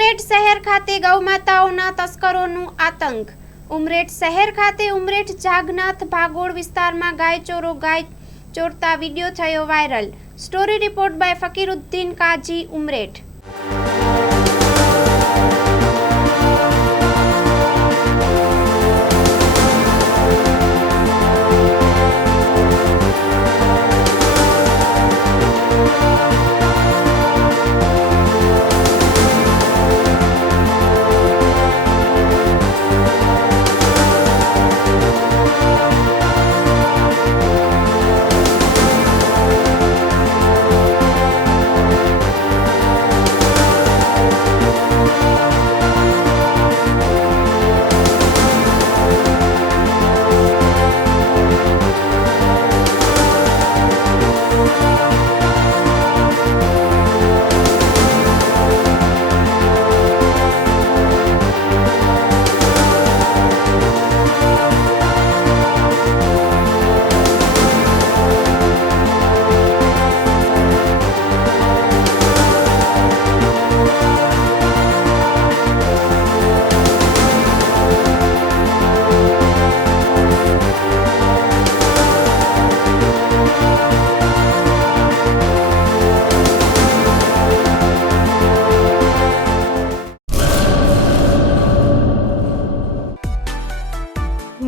ઉમરેઠ શહેર ખાતે ગૌમાતાઓના તસ્કરોનું આતંક. ઉમરેઠ શહેર ખાતે ઉમરેઠ જાગનાથ ભાગોળ વિસ્તારમાં ગાય ચોરો ગાય ચોરતા વીડિયો થયો viral. Story report by Fakiruddin Kazi, Umreth.